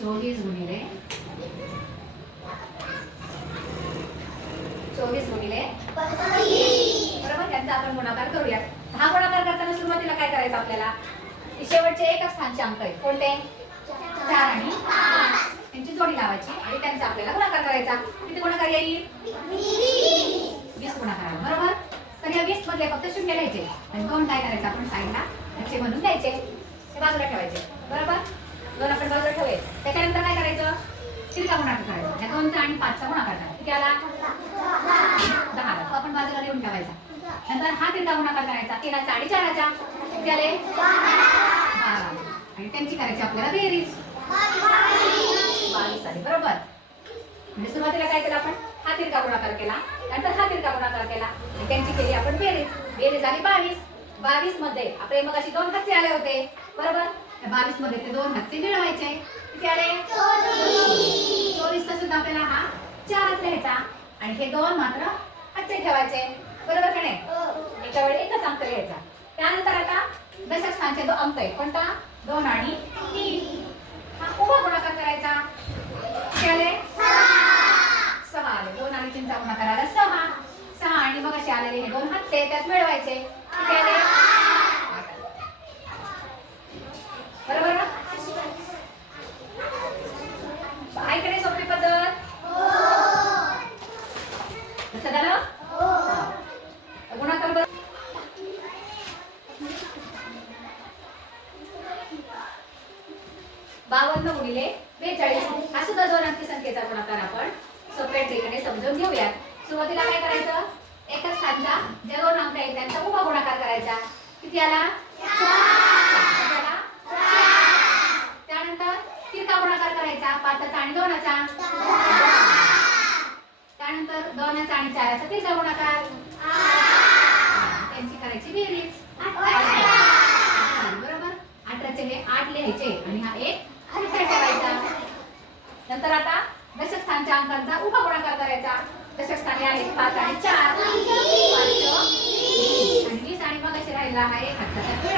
24 गुणिले 24 गुणिले 35. बरोबर, त्यांचा आपण गुणाकार करूया. हा गुणाकार करताना सुरुवातीला काय करायचं आपल्याला? शेवटचे एकच स्थानचे अंक आहेत कोणते? 4 आणि 5. त्यांची जोडी लावायची आणि त्यांचा आपल्याला गुणाकार करायचा. किती गुणाकार येईल? 20 गुणाकार आला. बरोबर, तर या 20 मध्ये फक्त शून्य घ्यायचे आणि 2 काय करायचं आपण साईडला असे म्हणून घ्यायचे, ते बाजूला ठेवायचे. बरोबर, 2 आपण बाजूला ठेवले. त्याच्यानंतर काय करायचं? तिरका गुणाकार करायचा. या 2चा आणि 5चा गुणाकार करायचा. किती आला? 10. आपण बाजूला लिहून ठेवायचा. नंतर हा तिरका गुणाकार करायचा 3चा आणि 4चा. किती आले? 12. आणि त्यांची करायची आपल्याला बेरीज. 22 आली. बरोबर, म्हणजे सुरुवातीला काय केलं आपण? हा तिरका गुणाकार केला, नंतर हा तिरका गुणाकार केला आणि त्यांची केली आपण बेरीज. बेरीज झाली 22. 22 मध्ये आपले मग अशी 2 हातचे आले होते. बरोबर, 22 मध्ये ते 2 हातचे मिळवायचे. किती आले? 24 चा सुद्धा आपल्याला हा 4च लिहायचा आणि हे 2 मात्र हातचे ठेवायचे. बरोबर का नाही? एका वेळी एकच अंक लिहायचा. त्यानंतर आता दशक स्थानचे 2 अंक आहेत. कोणता? 2 आणि 3. हा उभा गुणाकार करायचा. किती आले? 6 आले. 2 आणि 3 चा गुणाकार आला 6. 6 आणि मग असे आलेले हे 2 हातचे त्यात मिळवायचे. किती आले? 8. बरोबर ना? आहे का नाही सोपी पद्धत? लक्षात आलं? गुणाकार 52 गुणिले 42. हा सुद्धा 2 अंकी संख्येचा गुणाकार आपण सोप्या ट्रिकने समजून घेऊयात. सुरुवातीला काय करायचं? एकच स्थानचा जे 2 अंक आहेत त्यांचा उभा गुणाकार करायचा. किती आला? 4. त्यानंतर तिरका गुणाकार करायचा 5चा आणि 2चा. त्यानंतर 2चा आणि 4चा तिरका गुणाकार. त्यांची करायची बेरीज. 8. बरोबर, 18चे हे 8 लिहायचे आणि हा 1 ठेवायचा. नंतर आता दशक स्थानच्या अंकांचा उभा गुणाकार करायचा. दशक स्थानी आहेत 5 आणि 4. 5 आणि 20 आणि मग असे राहिला हा 1 हातचा.